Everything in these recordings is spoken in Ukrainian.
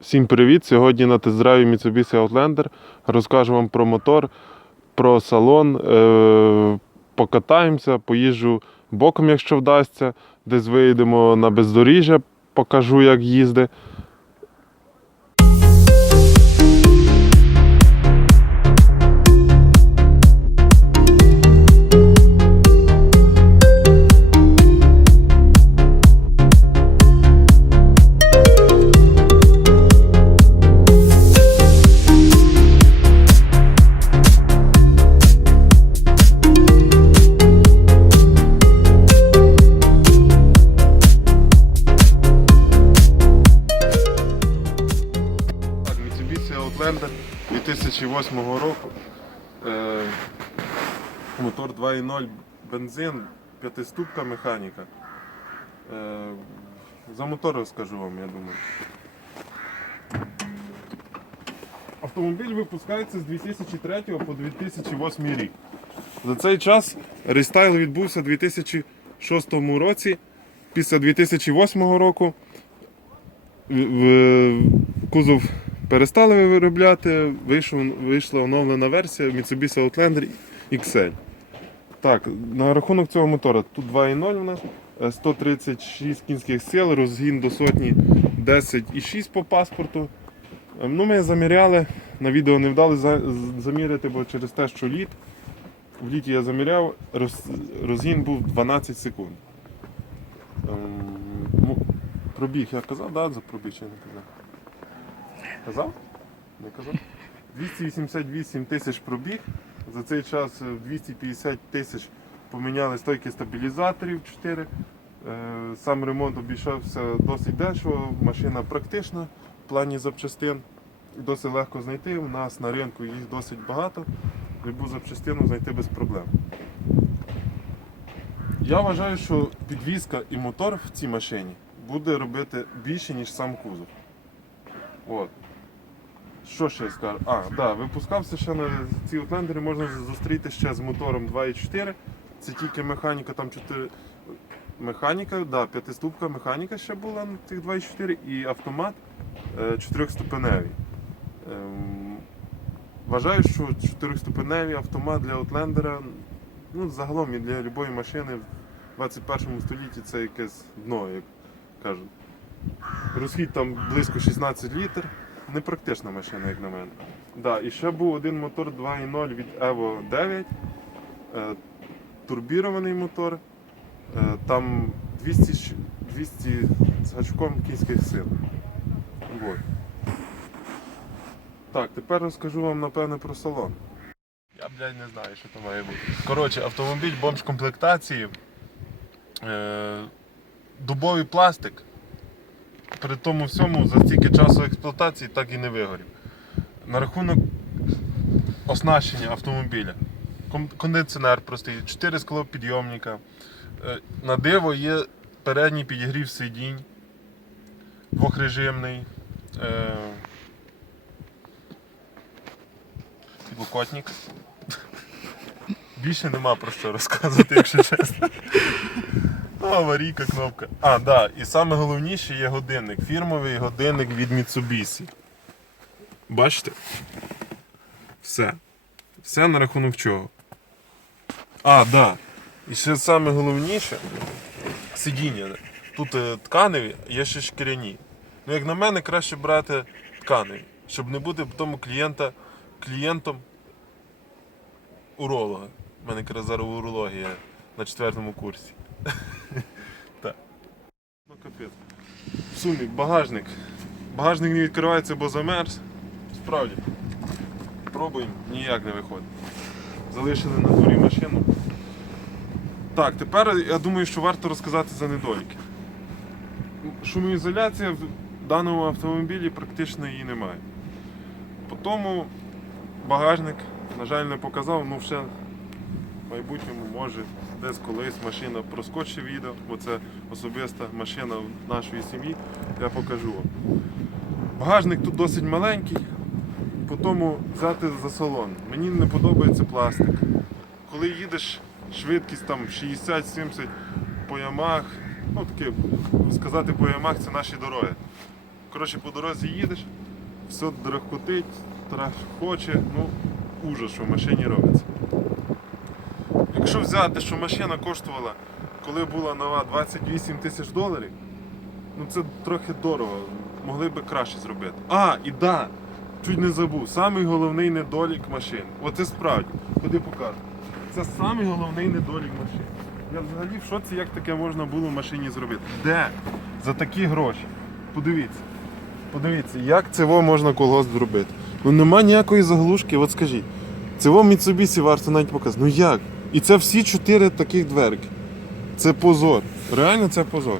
Всім привіт! Сьогодні на тест-драйві Mitsubishi Outlander розкажу вам про мотор, про салон. Е- покатаємося, поїжджу боком, якщо вдасться. Десь виїдемо на бездоріжжя, покажу, як їздить. Mitsubishi 2008 року. Е, мотор 2.0 бензин, п'ятиступка механіка. Е, за мотор розкажу вам, я думаю. Автомобіль випускається з 2003 по 2008 рік. За цей час рестайл відбувся у 2006 році. Після 2008 року кузов перестали виробляти, вийшла оновлена версія Mitsubishi Outlander XL. Так, на рахунок цього мотора тут 2.0 у нас, е, 136 кінських сил, розгін до сотні 10,6 по паспорту. Е, Ну, ми заміряли, на відео не вдали за- заміряти, бо через те, що літ. В літі я заміряв, роз, розгін був 12 секунд. Ем, Пробіг, я казав, да, за пробіг чи не казав? Казав? Не казав? 288 тисяч пробіг. За цей час е, 250 тисяч поміняли стойки стабілізаторів 4. Е, Сам ремонт обійшовся досить дешево, машина практична в плані запчастин. Досить легко знайти. У нас на ринку їх досить багато. Любу запчастину знайти без проблем. Я вважаю, що підвізка і мотор в цій машині буде робити більше, ніж сам кузов. От. Що ще я скажу? А, да, випускався ще на ці Outlander можна зустріти ще з мотором 2.4. Це тільки механіка, там 4. Механіка, да, п'ятиступка механіка ще була на тих 2.4 і автомат е, чотирьохступеневий. Ем, вважаю, що чотирьохступеневий автомат для Outlander, ну, загалом і для будь-якої машини в 21 столітті це якесь дно, як кажуть. Розхід там близько 16 літр. Непрактична машина, як на мене. Да, і ще був один мотор 2.0 від Evo 9. Е, турбірований мотор. Е, там 200, 200 з гачком кінських сил. Вот. Так, тепер розкажу вам напевне про салон. Я, блядь, не знаю, що там має бути. Коротше, автомобіль бомж комплектації. Е, дубовий пластик. При тому всьому за стільки часу експлуатації так і не вигорів. На рахунок оснащення автомобіля. Кондиціонер простий, 4 склопідйомника. Е, На диво є передній підігрів сидінь, двохрежимний. Е, Підлокотник. Більше нема про що розказувати, якщо чесно. Ну, аварійка, кнопка. А, да, і саме головніше є годинник. Фірмовий годинник від Mitsubishi. Бачите? Все. Все на рахунок чого. А, да. І ще саме головніше сидіння. Тут е, тканеві, є ще шкіряні. Ну, як на мене, краще брати тканеві, щоб не бути потім клієнта, клієнтом уролога. У мене зараз урологія на четвертому курсі. Так. Ну капець. В сумі, багажник. Багажник не відкривається, бо замерз. Справді. Пробуємо, ніяк не виходить. Залишили на дворі машину. Так, тепер я думаю, що варто розказати за недоліки. Шумоізоляція в даному автомобілі практично її немає. По тому багажник, на жаль, не показав, ну ще в майбутньому може десь колись машина проскочить відео, бо це особиста машина нашої сім'ї, я покажу вам. Багажник тут досить маленький, по тому взяти за салон. Мені не подобається пластик. Коли їдеш швидкість там 60-70 по ямах, ну таке сказати по ямах це наші дороги. Коротше, по дорозі їдеш, все драхкотить, страх хоче, ну, ужас, що в машині робиться. Якщо взяти, що машина коштувала, коли була нова 28 тисяч доларів, ну це трохи дорого. Могли би краще зробити. А, і да, чуть не забув, самий головний недолік машин. Оце справді, куди покажу. Це самий головний недолік машин. Я взагалі в шоці, як таке можна було в машині зробити. Де? За такі гроші. Подивіться. Подивіться, як цього можна колгосп зробити. Ну нема ніякої заглушки, от скажіть. Цього Mitsubishi варто навіть показати. Ну як? І це всі чотири таких дверки. Це позор. Реально це позор.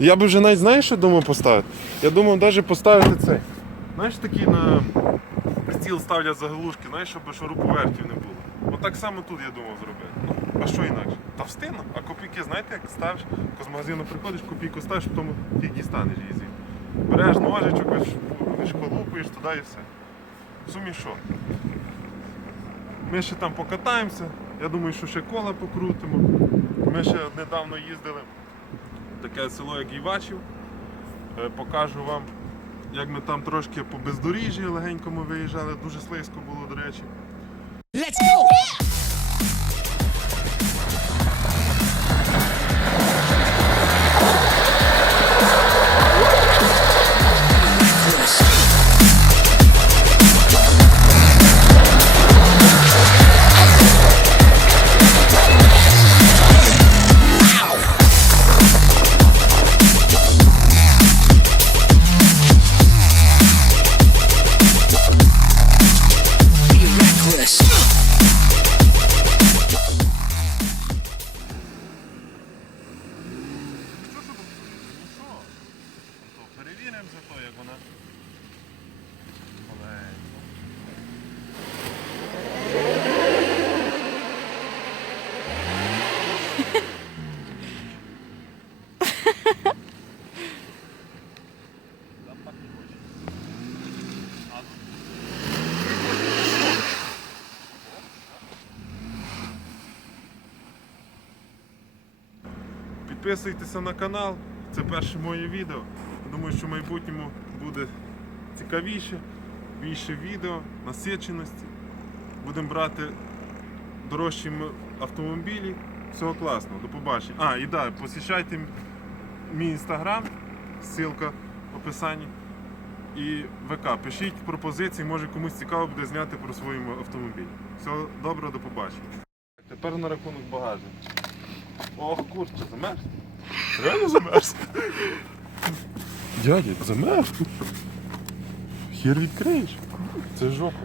Я би вже навіть знаєш, що думав поставити? Я думав навіть поставити цей. Знаєш, такі на стіл ставлять заглушки, знаєш, щоб шуруповертів не було. Отак само тут я думав зробити. Ну, а що інакше? Та встигну. А копійки, знаєте, як ставиш, з магазину приходиш, копійку ставиш, потім фіг дістанеш її звідти. Береш ножичок, школупуєш туди і все. В сумі що? Ми ще там покатаємося. Я думаю, що ще кола покрутимо. Ми ще недавно їздили в таке село, як Івачів. Е, Покажу вам, як ми там трошки по бездоріжжі легенькому виїжджали. Дуже слизько було, до речі. Let's go! Підписуйтеся на канал, це перше моє відео. Думаю, що в майбутньому буде цікавіше, більше відео, насиченості. Будемо брати дорожчі автомобілі. Всього класного, до побачення. А, і да, посіщайте мій інстаграм, ссылка в описанні. І ВК. Пишіть пропозиції, може комусь цікаво буде зняти про своєму автомобілі. Всього доброго, до побачення. Тепер на рахунок багажника. Ох, курче, замерз. Реально замерз? Дядя, замерз. Хір відкриєш. Це жопа.